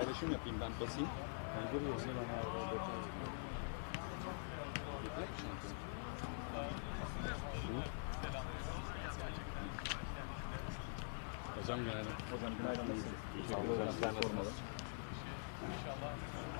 paylaşım yapayım ben basayım. Yani görüyorsun ben şampiyon? Hı? Hocam günaydın. Hocam günaydın. Teşekkür ederim. Sen nasılsınız? Girme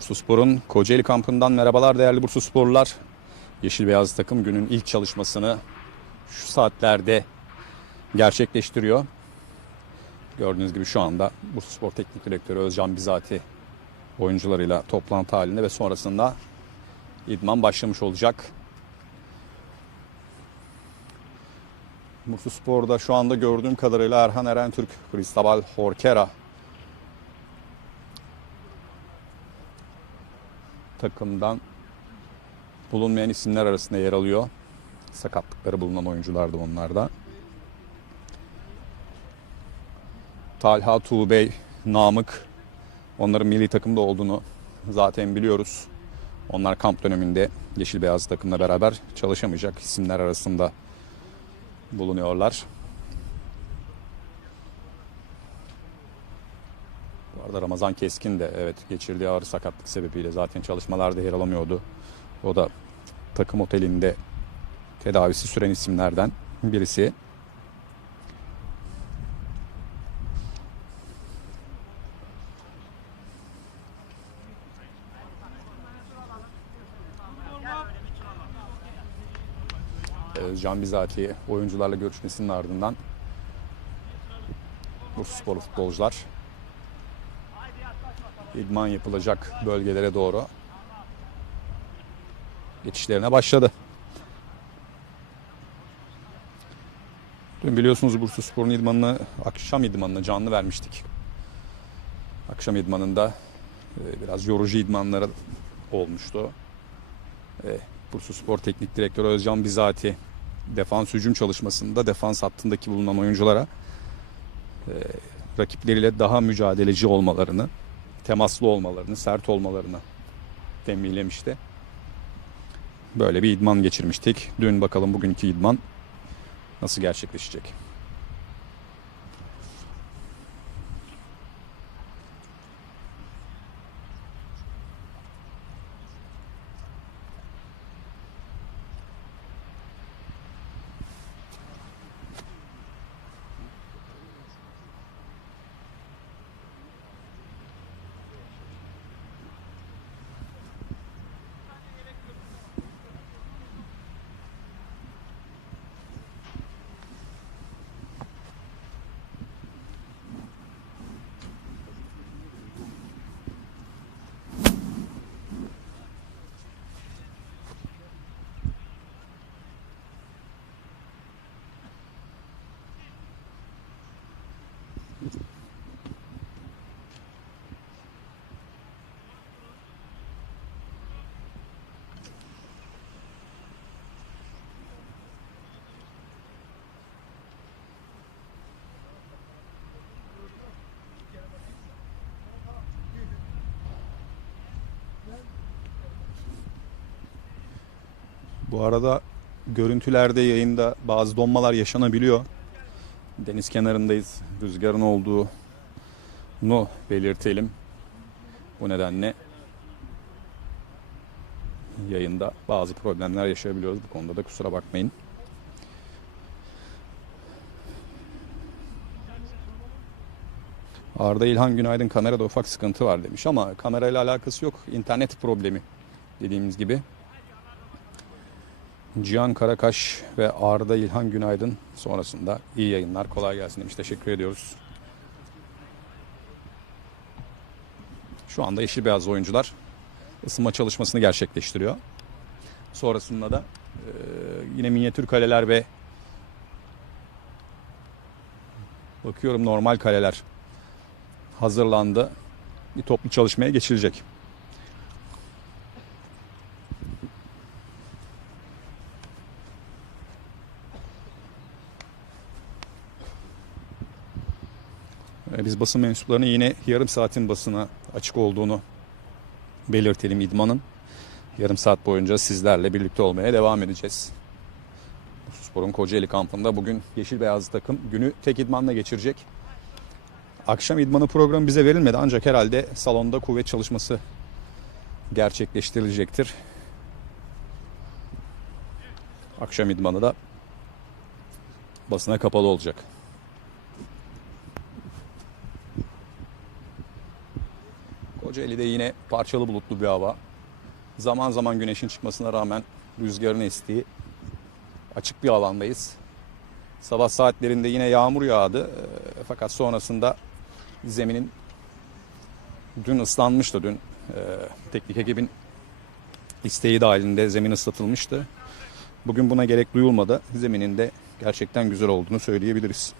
Bursaspor'un Kocaeli kampından merhabalar değerli Bursasporlular. Yeşil Beyaz takım günün ilk çalışmasını şu saatlerde gerçekleştiriyor. Gördüğünüz gibi şu anda Bursaspor Teknik Direktörü Özcan Bizati oyuncularıyla toplantı halinde ve sonrasında idman başlamış olacak. Bursaspor'da şu anda gördüğüm kadarıyla Erhan Erentürk, Cristobal Horkera takımdan bulunmayan isimler arasında yer alıyor. Sakatlıkları bulunan oyuncular da onlarda. Talha Tuğbey, Namık onların milli takımda olduğunu zaten biliyoruz. Onlar kamp döneminde Yeşil Beyaz takımla beraber çalışamayacak isimler arasında bulunuyorlar. Arada Ramazan Keskin de evet geçirdiği ağır sakatlık sebebiyle zaten çalışmalarda yer alamıyordu. O da takım otelinde tedavisi süren isimlerden birisi. Özcan bizatihi oyuncularla görüşmesinin ardından Bursasporlu futbolcular idman yapılacak bölgelere doğru geçişlerine başladı. Dün biliyorsunuz Bursa Spor'un idmanını, akşam idmanını canlı vermiştik. Akşam idmanında e, biraz yorucu idmanları olmuştu. E, Bursa Spor Teknik Direktörü Özcan Bizati defans hücum çalışmasında defans hattındaki bulunan oyunculara e, rakipleriyle daha mücadeleci olmalarını, temaslı olmalarını, sert olmalarını tembihlemişti. Böyle bir idman geçirmiştik. Dün bakalım bugünkü idman nasıl gerçekleşecek. Bu arada görüntülerde yayında bazı donmalar yaşanabiliyor. Deniz kenarındayız. Rüzgarın olduğunu belirtelim. Bu nedenle yayında bazı problemler yaşayabiliyoruz. Bu konuda da kusura bakmayın. Arda İlhan Günaydın kamerada ufak sıkıntı var demiş ama kamerayla alakası yok. İnternet problemi dediğimiz gibi. Cihan Karakaş ve Arda İlhan Günaydın sonrasında iyi yayınlar kolay gelsin demiş. Teşekkür ediyoruz. Şu anda yeşil beyaz oyuncular ısınma çalışmasını gerçekleştiriyor. Sonrasında da e, yine minyatür kaleler ve bakıyorum normal kaleler hazırlandı. Bir toplu çalışmaya geçilecek. Biz basın mensuplarının yine yarım saatin basına açık olduğunu belirtelim idmanın. Yarım saat boyunca sizlerle birlikte olmaya devam edeceğiz. Spor'un Kocaeli kampında bugün yeşil beyaz takım günü tek idmanla geçirecek. Akşam idmanı programı bize verilmedi ancak herhalde salonda kuvvet çalışması gerçekleştirilecektir. Akşam idmanı da basına kapalı olacak. Kocaeli'de yine parçalı bulutlu bir hava. Zaman zaman güneşin çıkmasına rağmen rüzgarın estiği açık bir alandayız. Sabah saatlerinde yine yağmur yağdı. Ee, Fakat sonrasında zeminin dün ıslanmıştı. Dün e, teknik ekibin isteği dahilinde zemin ıslatılmıştı. Bugün buna gerek duyulmadı. Zeminin de gerçekten güzel olduğunu söyleyebiliriz.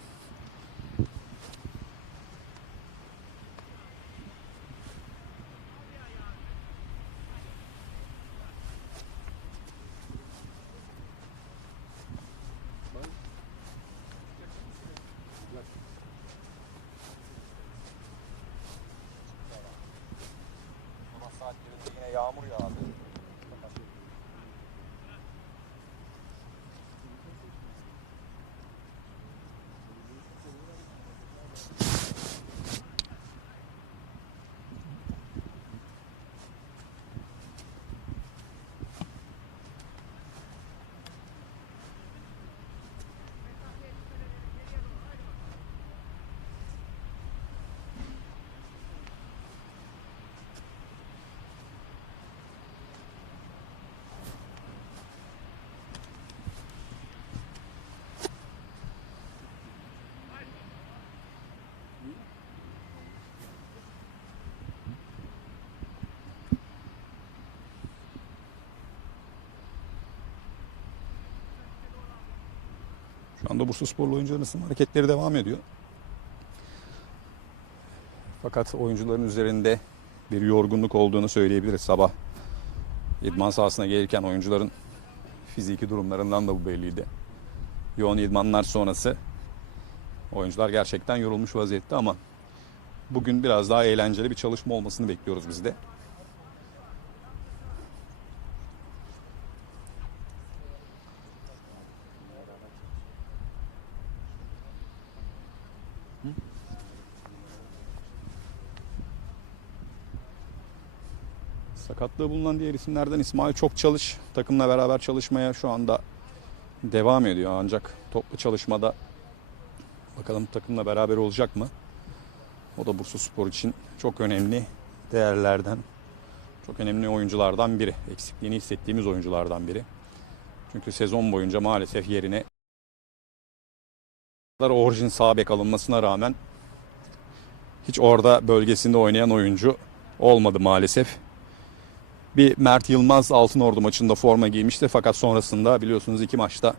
Sabah saatlerinde yine yağmur yağdı. Anda Bursa Sporlu oyuncuların hareketleri devam ediyor. Fakat oyuncuların üzerinde bir yorgunluk olduğunu söyleyebiliriz sabah. İdman sahasına gelirken oyuncuların fiziki durumlarından da bu belliydi. Yoğun idmanlar sonrası oyuncular gerçekten yorulmuş vaziyette ama bugün biraz daha eğlenceli bir çalışma olmasını bekliyoruz biz de. Sakatlığı bulunan diğer isimlerden İsmail Çok Çalış takımla beraber çalışmaya şu anda devam ediyor. Ancak toplu çalışmada bakalım takımla beraber olacak mı? O da Bursa Spor için çok önemli değerlerden, çok önemli oyunculardan biri. Eksikliğini hissettiğimiz oyunculardan biri. Çünkü sezon boyunca maalesef yerine orijin sağ bek alınmasına rağmen hiç orada bölgesinde oynayan oyuncu olmadı maalesef. Bir Mert Yılmaz Altınordu maçında forma giymişti fakat sonrasında biliyorsunuz iki maçta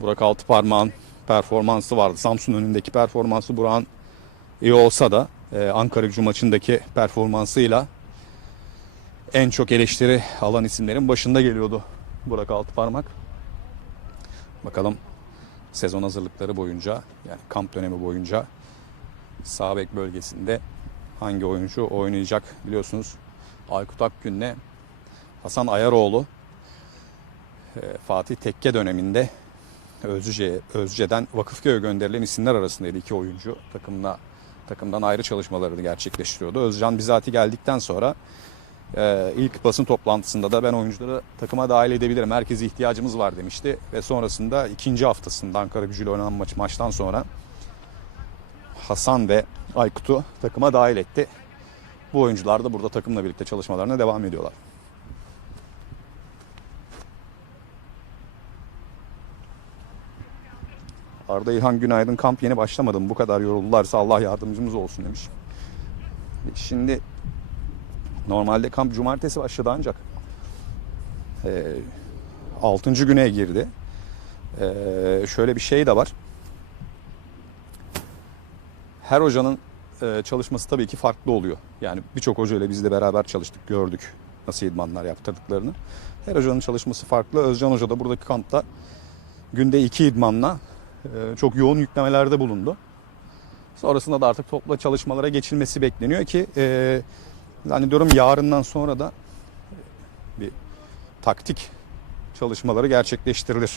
Burak Altıparmağ'ın performansı vardı. Samsun önündeki performansı Burak'ın iyi olsa da e, Ankara gücü maçındaki performansıyla en çok eleştiri alan isimlerin başında geliyordu Burak Altıparmak. Bakalım sezon hazırlıkları boyunca yani kamp dönemi boyunca sağ bek bölgesinde hangi oyuncu oynayacak biliyorsunuz Aykut Akgün'le Hasan Ayaroğlu e, Fatih Tekke döneminde Özcüce, Özce'den Vakıfköy'e gönderilen isimler arasındaydı iki oyuncu takımla takımdan ayrı çalışmalarını gerçekleştiriyordu. Özcan bizati geldikten sonra e, ilk basın toplantısında da ben oyuncuları takıma dahil edebilirim. Herkese ihtiyacımız var demişti ve sonrasında ikinci haftasında Ankara gücüyle oynanan maç maçtan sonra Hasan ve Aykut'u takıma dahil etti. Bu oyuncular da burada takımla birlikte çalışmalarına devam ediyorlar. Arda İlhan Günaydın kamp yeni başlamadım. Bu kadar yoruldularsa Allah yardımcımız olsun demiş. Şimdi normalde kamp cumartesi başladı ancak e, 6. güne girdi. E, şöyle bir şey de var. Her hocanın e, çalışması tabii ki farklı oluyor. Yani birçok hocayla biz de beraber çalıştık, gördük nasıl idmanlar yaptırdıklarını. Her hocanın çalışması farklı. Özcan Hoca da buradaki kampta günde iki idmanla e, çok yoğun yüklemelerde bulundu. Sonrasında da artık topla çalışmalara geçilmesi bekleniyor ki e, zannediyorum yarından sonra da bir taktik çalışmaları gerçekleştirilir.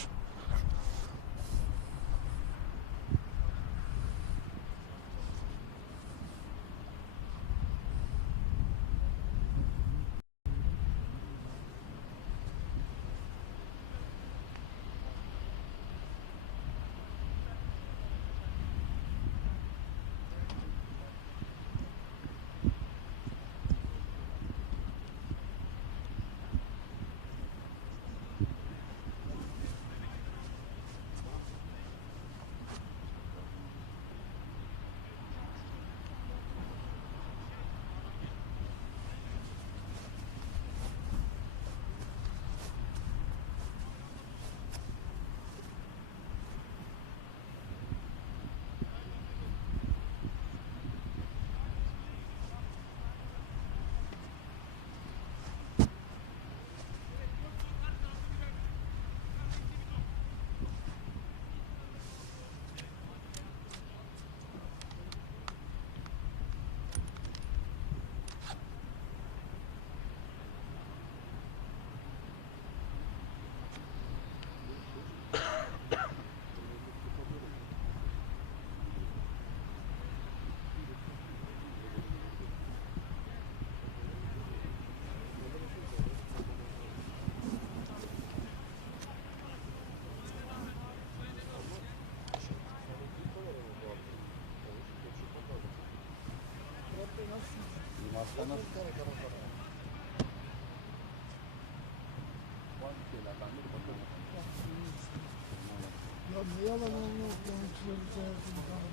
Ya ne yalan Allah oyuncuları çağırdın falan.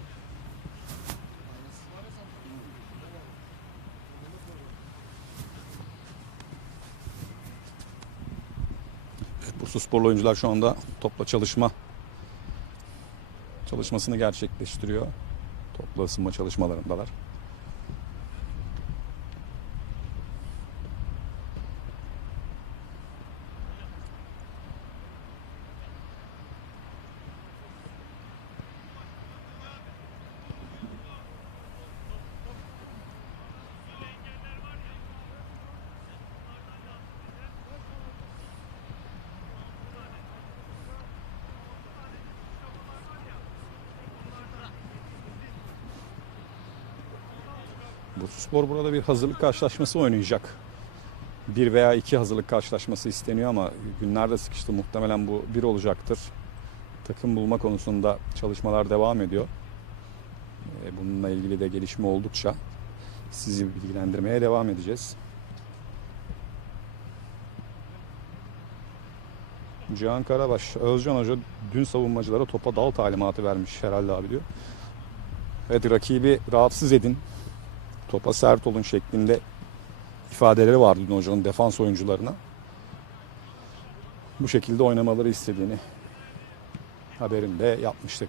Bursa sporlu oyuncular şu anda topla çalışma çalışmasını gerçekleştiriyor. Toplu ısınma çalışmalarındalar. Bursaspor burada bir hazırlık karşılaşması oynayacak. Bir veya iki hazırlık karşılaşması isteniyor ama günlerde sıkıştı. Muhtemelen bu bir olacaktır. Takım bulma konusunda çalışmalar devam ediyor. Ee, Bununla ilgili de gelişme oldukça sizi bilgilendirmeye devam edeceğiz. Cihan Karabaş, Özcan Hoca dün savunmacılara topa dal talimatı vermiş herhalde abi diyor. Evet rakibi rahatsız edin, topa sert olun şeklinde ifadeleri vardı dün hocanın defans oyuncularına. Bu şekilde oynamaları istediğini haberinde yapmıştık.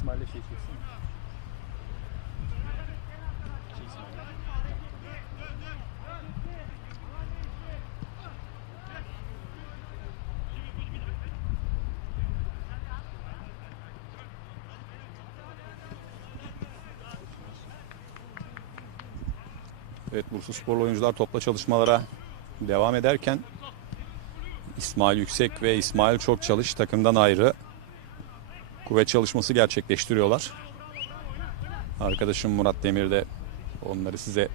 İsmail'le şey çeksin. Evet Bursa Sporlu oyuncular topla çalışmalara devam ederken İsmail Yüksek ve İsmail Çok Çalış takımdan ayrı kuvvet çalışması gerçekleştiriyorlar. Arkadaşım Murat Demir de onları size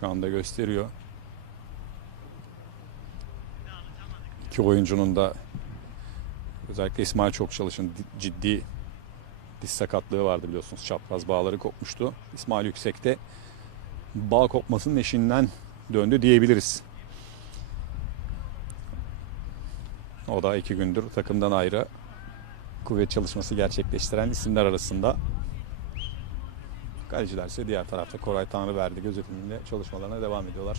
şu anda gösteriyor. İki oyuncunun da özellikle İsmail Çok Çalış'ın di- ciddi diz sakatlığı vardı biliyorsunuz. Çapraz bağları kopmuştu. İsmail Yüksek de bağ kopmasının eşinden döndü diyebiliriz. O da iki gündür takımdan ayrı kuvvet çalışması gerçekleştiren isimler arasında. Kaleciler ise diğer tarafta Koray Tanrıverdi gözetiminde çalışmalarına devam ediyorlar.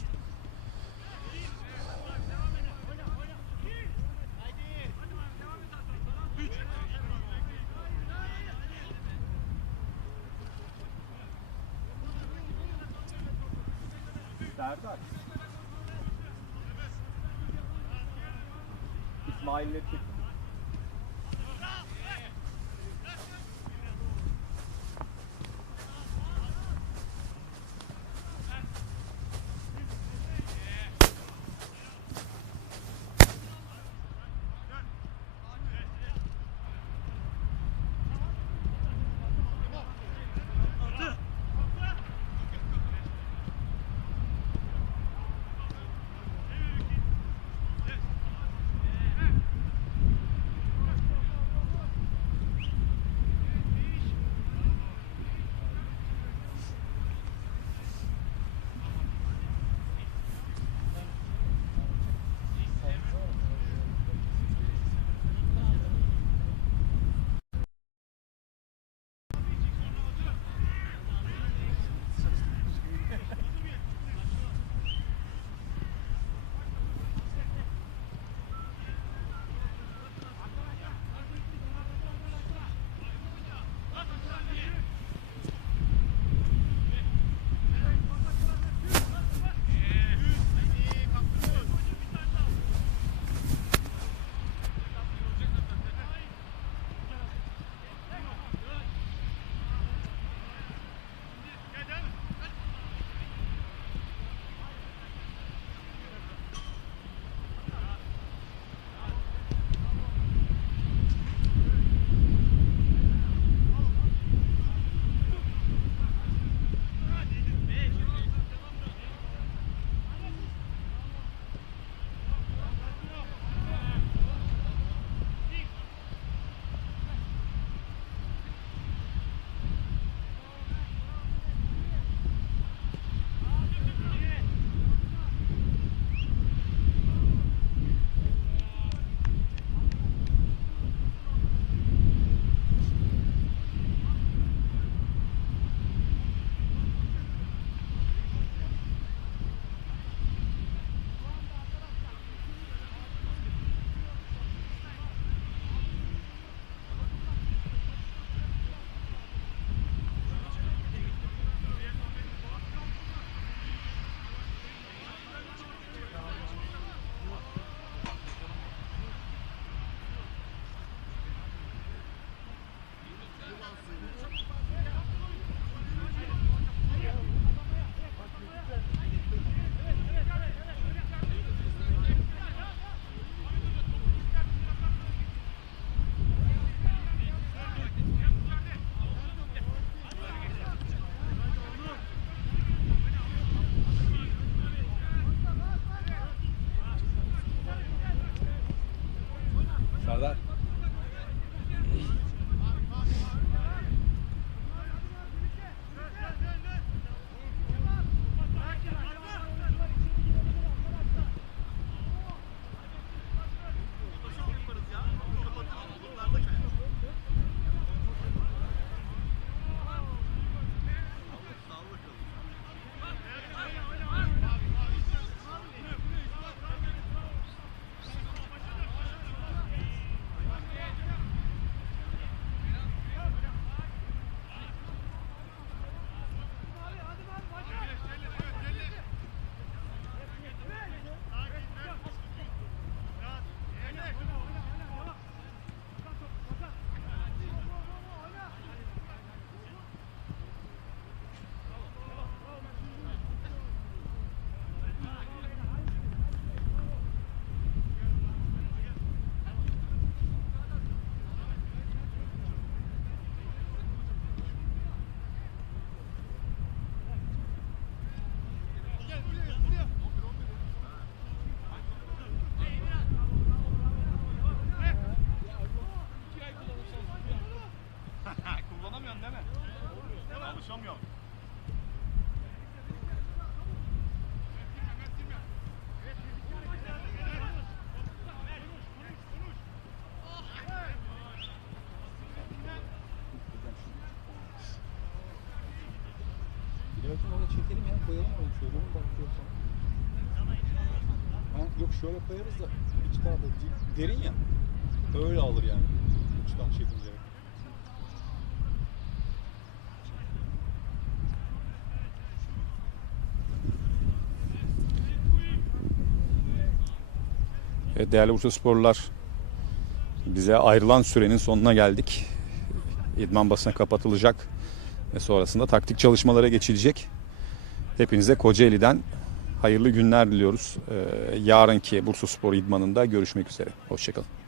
Bakın orada çekelim ya koyalım şöyle mi bakıyorsan. Ha, yok şöyle koyarız da iki tarafta derin ya. Öyle alır yani. Uçtan çekince. Evet, değerli Bursa Sporlular bize ayrılan sürenin sonuna geldik. İdman basına kapatılacak ve sonrasında taktik çalışmalara geçilecek. Hepinize Kocaeli'den hayırlı günler diliyoruz. Ee, yarınki Bursa Spor idmanında görüşmek üzere. Hoşçakalın.